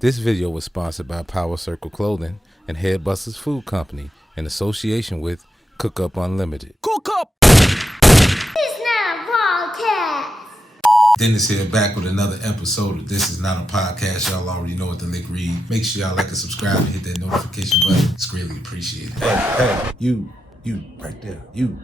This video was sponsored by PowerCircle Clothing and Headbusters Food Company in association with Cookup Unlimited. Cookup! It's not a podcast. Dennis here, back with another episode of This Is Not a Podcast. Y'all already know what the lick read. Make sure y'all like and subscribe and hit that notification button. It's greatly appreciated. Hey, you right there. You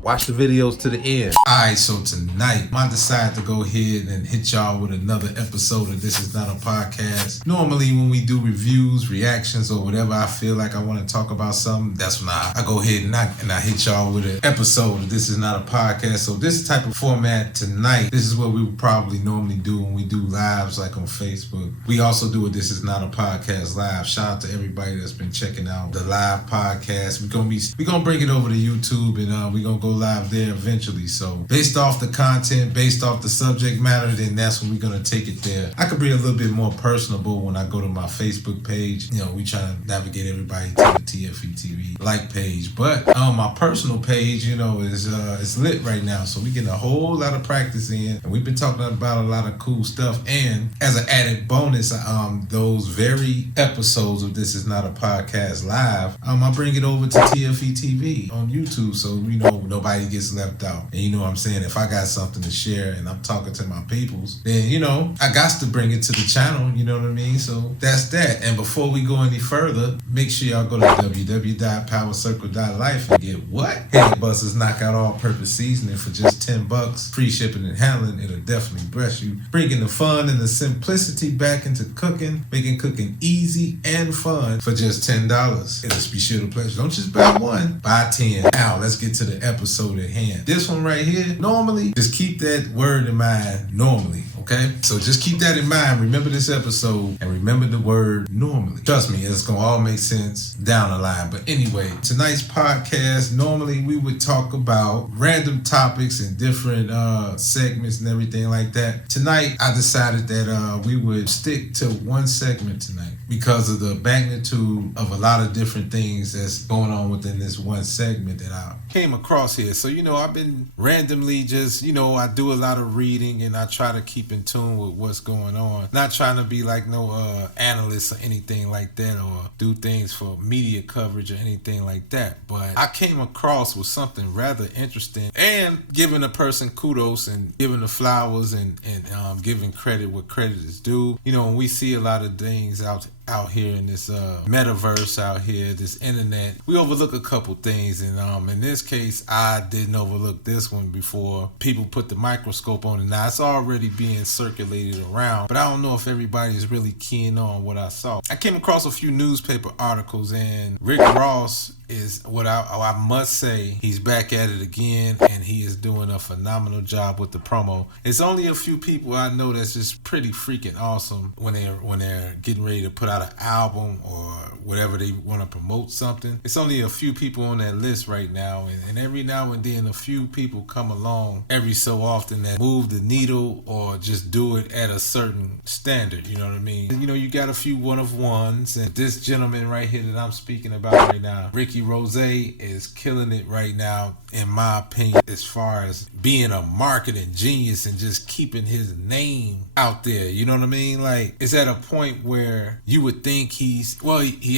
watch the videos to the end. Alright, so tonight I decided to go ahead and hit y'all with another episode of This Is Not a Podcast. Normally when we do reviews, reactions, or whatever I feel like I want to talk about something, that's when I go ahead and I hit y'all with an episode of This Is Not a Podcast. So this type of format tonight, this is what we would probably normally do when we do lives like on Facebook. We also do a This Is Not a Podcast live. Shout out to everybody that's been checking out the live podcast. We're gonna bring it over to YouTube and we're gonna go live there eventually. So based off the content, based off the subject matter, then that's when we're gonna take it there. I could be a little bit more personable when I go to my Facebook page. You know, we try to navigate everybody to the TFE TV like page, but my personal page, you know, is lit right now. So we getting a whole lot of practice in, and we've been talking about a lot of cool stuff. And as an added bonus, those very episodes of This Is Not a Podcast live, I bring it over to TFE TV on YouTube, so you know nobody gets left out. And you know what I'm saying, if I got something to share and I'm talking to my peoples, then you know I got to bring it to the channel, you know what I mean? So that's that. And before we go any further, make sure y'all go to www.powercircle.life and get what? Headbusters Knockout All-Purpose Seasoning for just $10. Free shipping and handling. It'll definitely bless you. Bringing the fun and the simplicity back into cooking, making cooking easy and fun for just $10. It'll be sure to pleasure. Don't just buy one, buy 10. Now let's get to the episode at hand. This one right here, normally, just keep that word in mind, normally, okay? So just keep that in mind. Remember this episode and remember the word normally. Trust me, it's gonna all make sense down the line. But anyway, tonight's podcast, normally we would talk about random topics and different segments and everything like that. Tonight, I decided that we would stick to one segment tonight because of the magnitude of a lot of different things that's going on within this one segment that I came across here. So, you know, I've been randomly just, you know, I do a lot of reading and I try to keep in tune with what's going on. Not trying to be like no analyst or anything like that or do things for media coverage or anything like that. But I came across with something rather interesting and giving a person kudos and giving the flowers and giving credit where credit is due. You know, when we see a lot of things out here in this metaverse out here, this internet, we overlook a couple things, and in this case I didn't overlook this one before people put the microscope on it. Now it's already being circulated around, but I don't know if everybody is really keen on what I saw. I came across a few newspaper articles, and Rick Ross is what I must say, he's back at it again, and he is doing a phenomenal job with the promo. It's only a few people I know that's just pretty freaking awesome when they're getting ready to put out an album or whatever they want to promote something. It's only a few people on that list right now, and every now and then a few people come along every so often that move the needle or just do it at a certain standard, you know what I mean? You know, you got a few one of ones, and this gentleman right here that I'm speaking about right now, Ricky Rose, is killing it right now, in my opinion, as far as being a marketing genius and just keeping his name out there. You know what I mean? Like, it's at a point where you would think he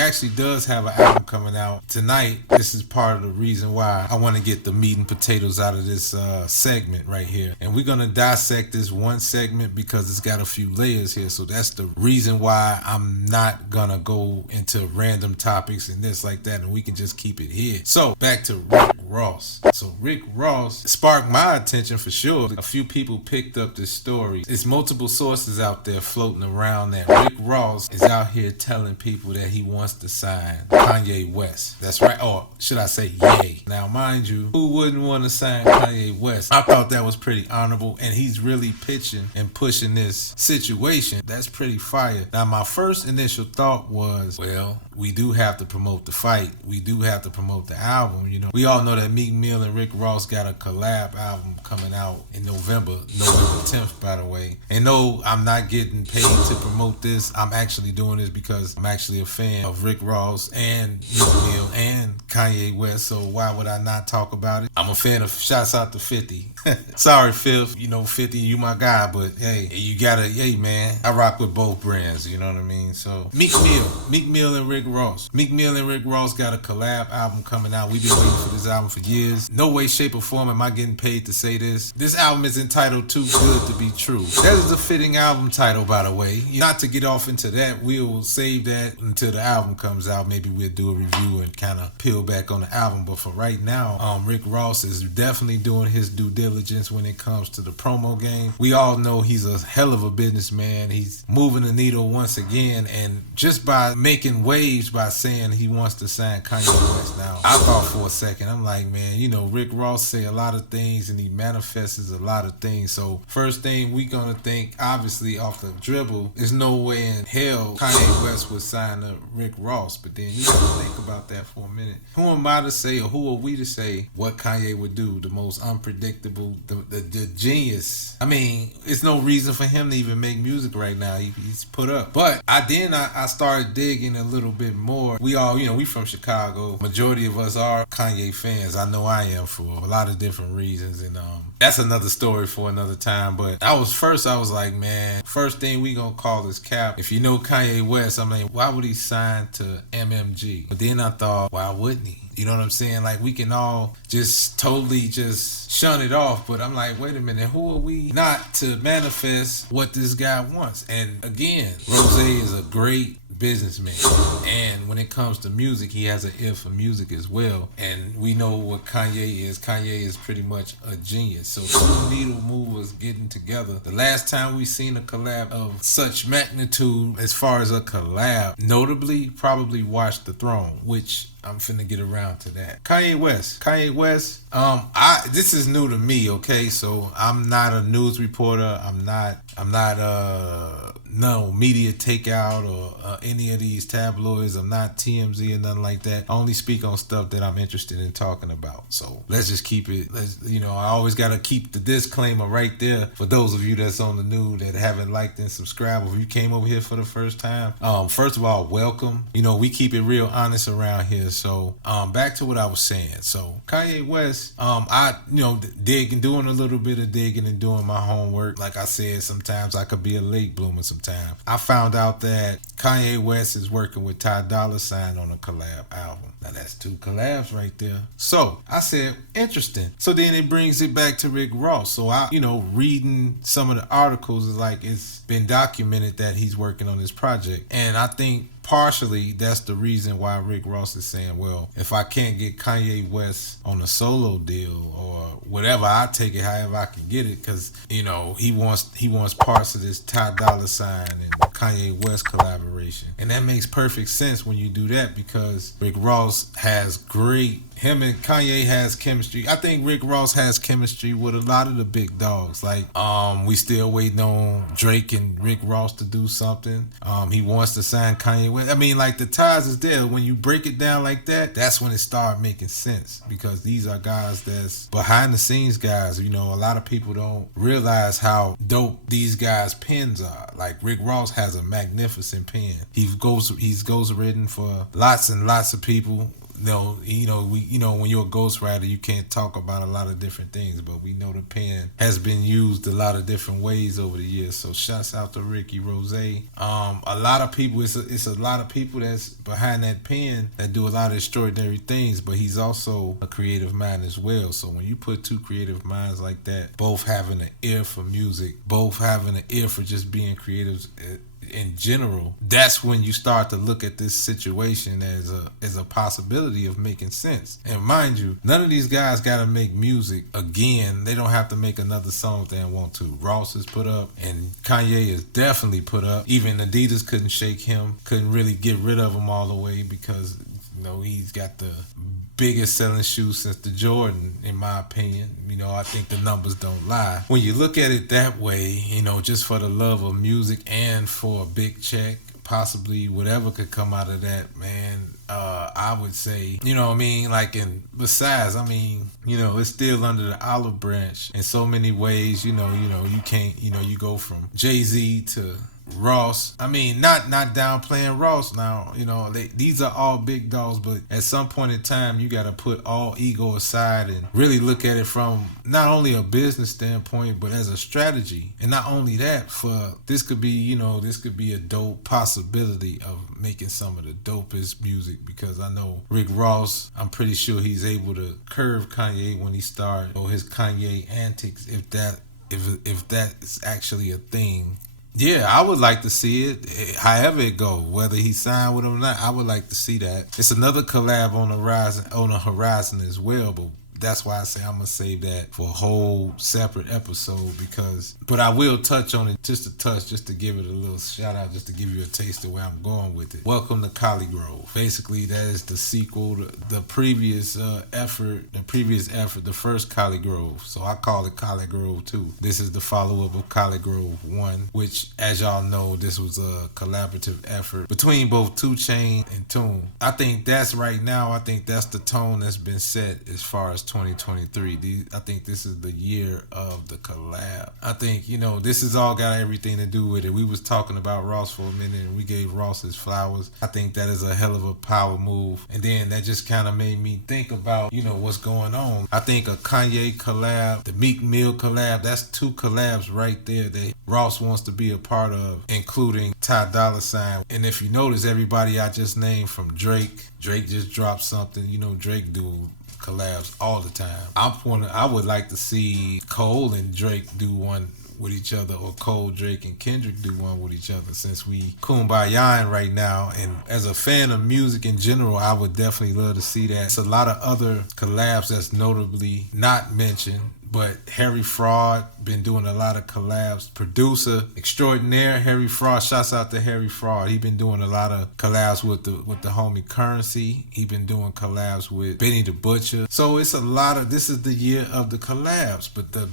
actually does have an album coming out tonight. This is part of the reason why I want to get the meat and potatoes out of this segment right here. And we're going to dissect this one segment because it's got a few layers here. So that's the reason why I'm not going to go into random topics and this like that, and we can just keep it here. So back to Rick Ross. So Rick Ross sparked my attention for sure. A few people picked up this story. There's multiple sources out there floating around that Rick Ross is out here telling people that he wants to sign Kanye West. That's right. Or should I say Ye? Now mind you, who wouldn't want to sign Kanye West? I thought that was pretty honorable, and he's really pitching and pushing this situation. That's pretty fire. Now my first initial thought was, well, we do have to promote the fight. We do have to promote the album. You know, we all know that Meek Mill and Rick Ross got a collab album coming out in November 10th, by the way. And no, I'm not getting paid to promote this. I'm actually doing this because I'm actually a fan of Rick Ross and Meek Mill and Kanye West. So why would I not talk about it? I'm a fan of Shouts Out to 50. Sorry, Fifth. 50, you my guy, but hey, hey, man, I rock with both brands, you know what I mean? So, Meek Mill and Rick Ross. Meek Mill and Rick Ross got a collab album coming out. We've been waiting for this album for years. No way, shape, or form am I getting paid to say this. This album is entitled Too Good to Be True. That is a fitting album title, by the way. Not to get off into that, we'll save that until the album comes out. Maybe we'll do a review and kind of peel back on the album. But for right now, Rick Ross is definitely doing his due diligence when it comes to the promo game. We all know he's a hell of a businessman. He's moving the needle once again, and just by making waves by saying he wants to sign Kanye West. Now, I thought for a second, I'm like, man, Rick Ross say a lot of things and he manifests a lot of things. So first thing we gonna think, obviously off the dribble, there's no way in hell Kanye West would sign up Rick Ross. But then you gotta think about that for a minute. Who am I to say, or who are we to say what Kanye would do? The most unpredictable, the genius. I mean, it's no reason for him to even make music right now. He's put up. But I started digging a little bit more. We all, we from Chicago. Majority of us are Kanye fans. I know I am for a lot of different reasons, and that's another story for another time. But I was like, man, first thing we gonna call this cap. If you know Kanye West, I'm like, why would he sign to MMG? But then I thought, why wouldn't he? You know what I'm saying? Like, we can all just totally just shun it off. But I'm like, wait a minute, who are we not to manifest what this guy wants? And again, Rose is a great businessman, and when it comes to music, he has an ear for music as well. And we know what Kanye is. Kanye is pretty much a genius. So two needle movers getting together. The last time we seen a collab of such magnitude as far as a collab, notably probably Watch the Throne, which I'm finna get around to that. Kanye West. This is new to me, okay? So I'm not a news reporter. I'm not no media takeout or any of these tabloids. I'm not TMZ or nothing like that. I only speak on stuff that I'm interested in talking about. So let's just keep it. I always gotta keep the disclaimer right there for those of you that's on the news that haven't liked and subscribed. If you came over here for the first time, first of all, welcome. We keep it real honest around here. So back to what I was saying. So Kanye West, I doing a little bit of digging and doing my homework. Like I said, sometimes I could be a late bloomer. Sometimes I found out that Kanye West is working with Ty Dolla $ign on a collab album. Now that's two collabs right there. So I said, interesting. So then it brings it back to Rick Ross. So I, reading some of the articles, is like it's been documented that he's working on this project, and I think partially that's the reason why Rick Ross is saying, well, if I can't get Kanye West on a solo deal or whatever, I take it however I can get it, because he wants parts of this Ty Dolla $ign and Kanye West collaboration. And that makes perfect sense when you do that, because Rick Ross has him and Kanye has chemistry. I think Rick Ross has chemistry with a lot of the big dogs. Like, we still waiting on Drake and Rick Ross to do something. He wants to sign Kanye West. I mean, like, the ties is there. When you break it down like that, that's when it started making sense, because these are guys that's behind the scenes guys. A lot of people don't realize how dope these guys' pens are. Like, Rick Ross has a magnificent pen. He's ghostwritten for lots and lots of people. When you're a ghostwriter, you can't talk about a lot of different things, but we know the pen has been used a lot of different ways over the years. So shouts out to Ricky Rose. A lot of people, it's a lot of people that's behind that pen that do a lot of extraordinary things, but he's also a creative mind as well. So when you put two creative minds like that, both having an ear for music, both having an ear for just being creatives in general, that's when you start to look at this situation as a possibility of making sense. And mind you, none of these guys got to make music again. They don't have to make another song if they don't want to. Ross is put up, and Kanye is definitely put up. Even Adidas couldn't shake him, couldn't really get rid of him all the way, because he's got the biggest selling shoe since the Jordan, in my opinion. I think the numbers don't lie. When you look at it that way, just for the love of music and for a big check, possibly whatever could come out of that, man, I would say, like, and besides, it's still under the olive branch in so many ways. You can't, you go from Jay-Z to Ross. I mean, not downplaying Ross now. These are all big dogs, but at some point in time, you got to put all ego aside and really look at it from not only a business standpoint, but as a strategy. And not only that, for this could be a dope possibility of making some of the dopest music, because I know Rick Ross, I'm pretty sure he's able to curve Kanye when he started, or his Kanye antics, if that is actually a thing. Yeah, I would like to see it, however it go, whether he signed with him or not. I would like to see that. It's another collab on the horizon as well, but that's why I say I'm gonna save that for a whole separate episode, but I will touch on it just to give it a little shout out, just to give you a taste of where I'm going with it. Welcome to Collegrove. Basically, that is the sequel to the previous effort, the first Collegrove. So I call it Collegrove 2. This is the follow-up of Collegrove 1, which, as y'all know, this was a collaborative effort between both 2 Chainz and Tune. I think that's the tone that's been set as far as 2023. I think this is the year of the collab. I think, this has all got everything to do with it. We was talking about Ross for a minute and we gave Ross his flowers. I think that is a hell of a power move. And then that just kind of made me think about, what's going on. I think a Kanye collab, the Meek Mill collab, that's 2 collabs right there that Ross wants to be a part of, including Ty Dolla $ign. And if you notice, everybody I just named, from Drake just dropped something. Drake do collabs all the time. I would like to see Cole and Drake do one with each other, or Cole, Drake, and Kendrick do one with each other, since we kumbayaing right now. And as a fan of music in general, I would definitely love to see that. It's a lot of other collabs that's notably not mentioned, but Harry Fraud been doing a lot of collabs. Producer extraordinaire Harry Fraud. Shouts out to Harry Fraud. He been doing a lot of collabs with the homie Currency. He been doing collabs with Benny the Butcher. So it's a lot of. This is the year of the collabs. But the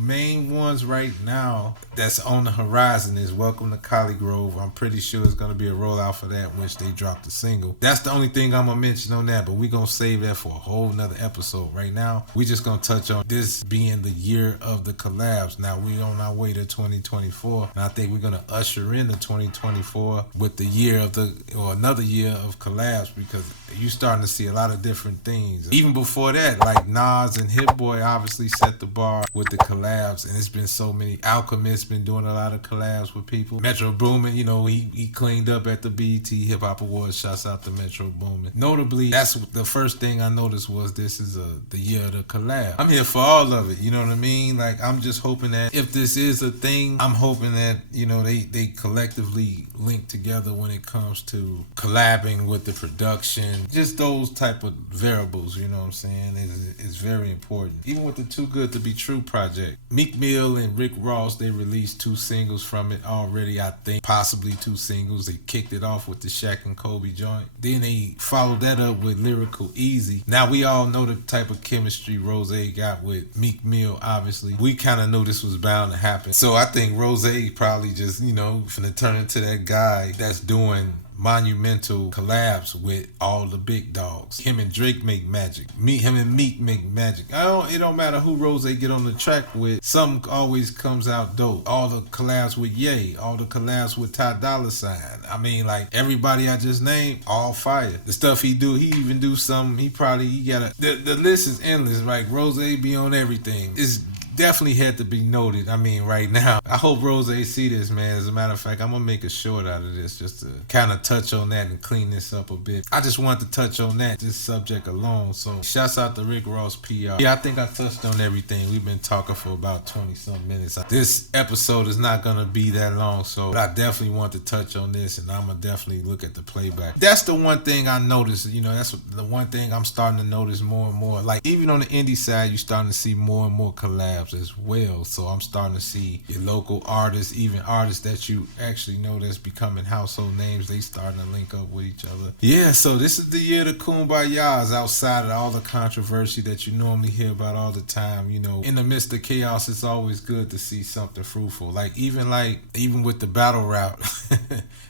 main ones right now that's on the horizon is Welcome to Collegrove. I'm pretty sure it's gonna be a rollout for that, which they dropped a single. That's the only thing I'm gonna mention on that. But we gonna save that for a whole nother episode. Right now, we just gonna touch on this being the year of the collabs. Now we on our way to 2024, and I think we're gonna usher in the 2024 with the year of another year of collabs, because you starting to see a lot of different things. Even before that, like Nas and Hit Boy obviously set the bar with the collabs, and it's been so many. Alchemist been doing a lot of collabs with people. Metro Boomin, he cleaned up at the BET Hip Hop Awards. Shouts out to Metro Boomin. Notably, that's the first thing I noticed was this is the year of the collab. I'm here for all of it. You know what I mean? Like, I'm just hoping that if this is a thing, I'm hoping that, they collectively link together when it comes to collabing with the production. Just those type of variables, you know what I'm saying? It's very important. Even with the Too Good to Be True project, Meek Mill and Rick Ross, they released 2 singles from it already, I think. Possibly 2 singles. They kicked it off with the Shaq and Kobe joint. Then they followed that up with Lyrical Easy. Now, we all know the type of chemistry Rose got with Meek Mill, obviously. We kind of knew this was bound to happen. So I think Rose probably just, finna turn into that guy that's doing monumental collabs with all the big dogs. Him and Drake make magic. Him and Meek make magic. It don't matter who Rose get on the track with, something always comes out dope. All the collabs with Ye, all the collabs with Ty Dolla $ign. I mean, like, everybody I just named, all fire. The stuff he even do something. He got the list is endless. Like, Rose be on everything. It's definitely had to be noted. I mean, right now, I hope Rose see this, man. As a matter of fact, I'm gonna make a short out of this just to kind of touch on that and clean this up a bit. I just want to touch on this subject alone. So shouts out to Rick Ross PR. Yeah, I think I touched on everything. We've been talking for about 20-some minutes. This episode is not gonna be that long, so I definitely want to touch on this, and I'm gonna definitely look at the playback. That's the one thing I noticed. That's the one thing I'm starting to notice more and more. Like, even on the indie side, you're starting to see more and more collabs as well. So I'm starting to see your local artists, even artists that you actually know that's becoming household names, they starting to link up with each other. Yeah, so this is the year of the Kumbayas, outside of all the controversy that you normally hear about all the time. In the midst of chaos, it's always good to see something fruitful. Even with the battle rap,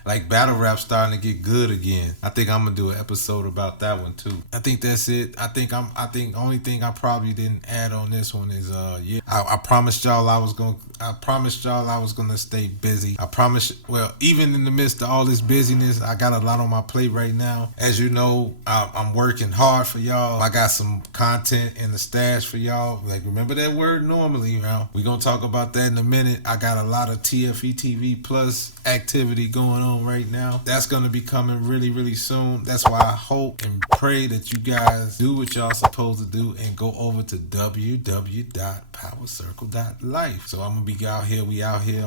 like, battle rap starting to get good again. I think I'm gonna do an episode about that one too. I think that's it. I think only thing I probably didn't add on this one is I promised y'all I was gonna stay busy. Even in the midst of all this busyness, I got a lot on my plate right now. As you know, I'm working hard for y'all. I got some content in the stash for y'all. Like, remember that word normally, you know. We're gonna talk about that in a minute. I got a lot of TFE TV Plus activity going on right now. That's gonna be coming really, really soon. That's why I hope and pray that you guys do what y'all supposed to do and go over to www.powercircle.life. So I'm gonna be out here. We out here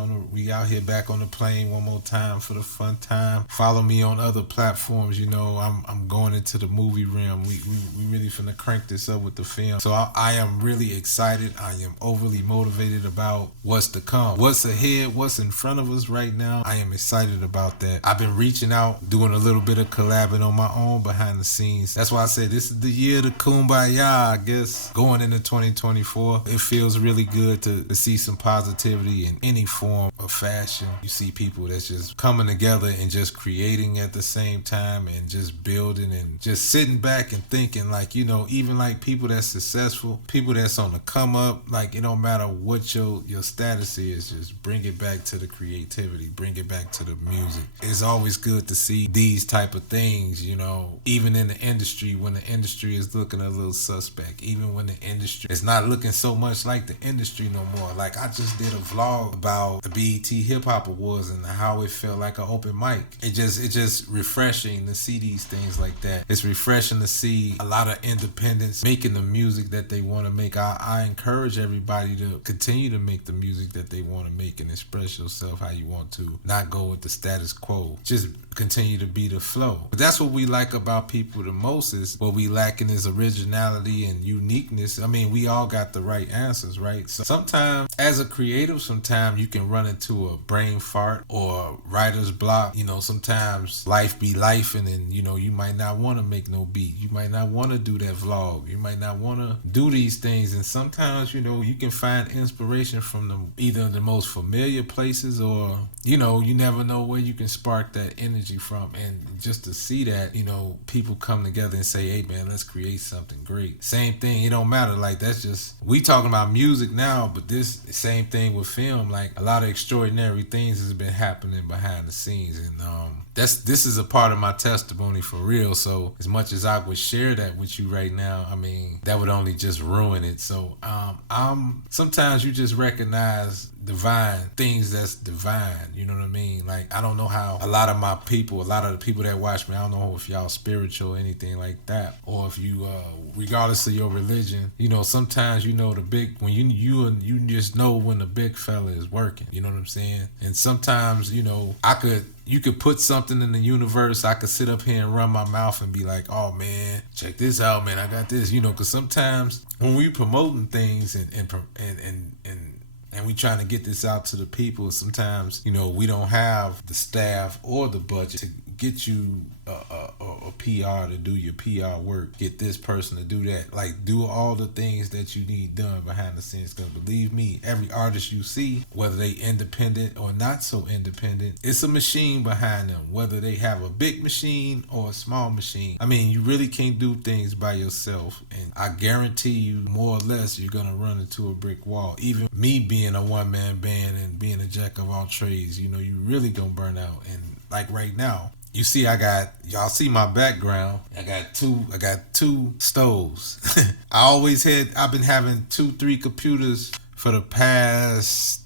back on the plane one more time for the fun time. Follow me on other platforms. You know, I'm going into the movie realm. We really finna crank this up with the film. So I am really excited. I am overly motivated about what's to come, what's ahead, what's in front of us right now. I am excited about that. I've been reaching out, doing a little bit of collabing on my own behind the scenes. That's why I say this is the year to kumbaya, I guess. Going into 2024, it feels really good to see some positivity in any form of fashion. You see people that's just coming together and just creating at the same time and just building and just sitting back and thinking, like, you know, even like people that's successful, people that's on the come up, like, it don't matter what your status is, just bring it back to the creativity, bring it back to the music. It's always good to see these type of things, you know, even in the industry, when the industry is looking a little suspect, even when the industry is not looking so much like the industry no more. Like, I just did a vlog about the BET Hip Hop Awards and how it felt like an open mic. It's just refreshing to see these things like that. It's refreshing to see a lot of independents making the music that they want to make. I encourage everybody to continue to make the music that they want to make and express yourself how you want to. Not go with the status quo. Just continue to be the flow. But that's what we like about people the most, is what we lacking is originality and uniqueness. I mean, we all got the right answers, right? So sometimes as a creative, sometimes you can run into a brain fart or writer's block. You know, sometimes life be life, and then, you know, you might not want to make no beat. You might not want to do that vlog. You might not want to do these things. And sometimes, you know, you can find inspiration from either the most familiar places, or, you know, you never know where you can spark that energy from. And just to see that, you know, people come together and say, hey man, let's create something great. Same thing, it don't matter. Like, that's just, we talking about music now, but this same thing with film. Like, a lot of extraordinary things has been happening behind the scenes, and this is a part of my testimony for real. So as much as I would share that with you right now, I mean, that would only just ruin it. So sometimes you just recognize divine things that's divine, you know what I mean? Like, I don't know how a lot of the people that watch me, I don't know if y'all spiritual or anything like that, or if you regardless of your religion, you know, sometimes, you know, when you just know when the big fella is working, you know what I'm saying? And sometimes, you know, you could put something in the universe. I could sit up here and run my mouth and be like, oh man, check this out, man, I got this, you know, because sometimes when we promoting things and we trying to get this out to the people, sometimes, you know, we don't have the staff or the budget to get you a PR to do your PR work, get this person to do that, like, do all the things that you need done behind the scenes. Because believe me, every artist you see, whether they independent or not so independent, it's a machine behind them, whether they have a big machine or a small machine. I mean, you really can't do things by yourself, and I guarantee you, more or less, you're gonna run into a brick wall. Even me being a one-man band and being a jack of all trades, you know, you really gonna burn out. And like right now, you see, y'all see my background. I got two stoves. I've been having 2-3 computers for the past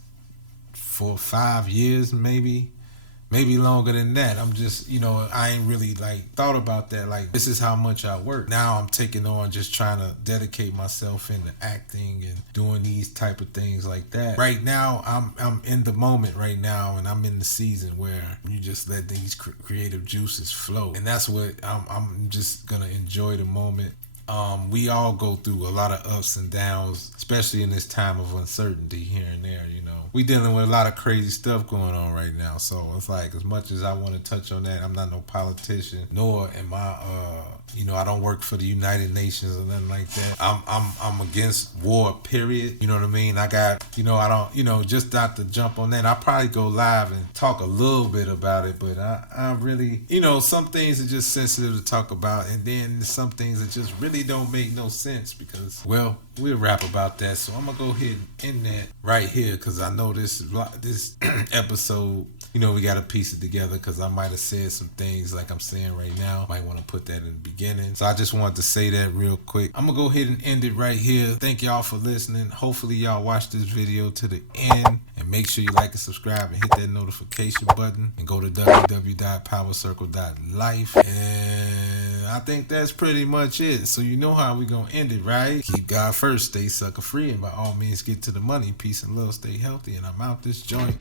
4 or 5 years, maybe longer than that. I'm just, you know, I ain't really like thought about that. Like, this is how much I work. Now I'm taking on just trying to dedicate myself into acting and doing these type of things like that. Right now, I'm in the moment right now, and I'm in the season where you just let these creative juices flow. And that's what I'm just gonna enjoy the moment. We all go through a lot of ups and downs, especially in this time of uncertainty here and there, you know. we dealing with a lot of crazy stuff going on right now. So it's like, as much as I want to touch on that, I'm not no politician, nor am I I don't work for the United Nations or nothing like that. I'm against war, period. You know what I mean? I got, I don't, just not to jump on that. I'll probably go live and talk a little bit about it, but I really, some things are just sensitive to talk about, and then some things that just really don't make no sense because, well, we'll rap about that. So I'm gonna go ahead and end that right here because I know this episode, we got to piece it together because I might have said some things like I'm saying right now. Might want to put that in the beginning. So I just wanted to say that real quick. I'm going to go ahead and end it right here. Thank y'all for listening. Hopefully y'all watch this video to the end. And make sure you like and subscribe and hit that notification button. And go to www.powercircle.life. And I think that's pretty much it. So you know how we going to end it, right? Keep God first. Stay sucker free. And by all means, get to the money. Peace and love. Stay healthy. And I'm out this joint.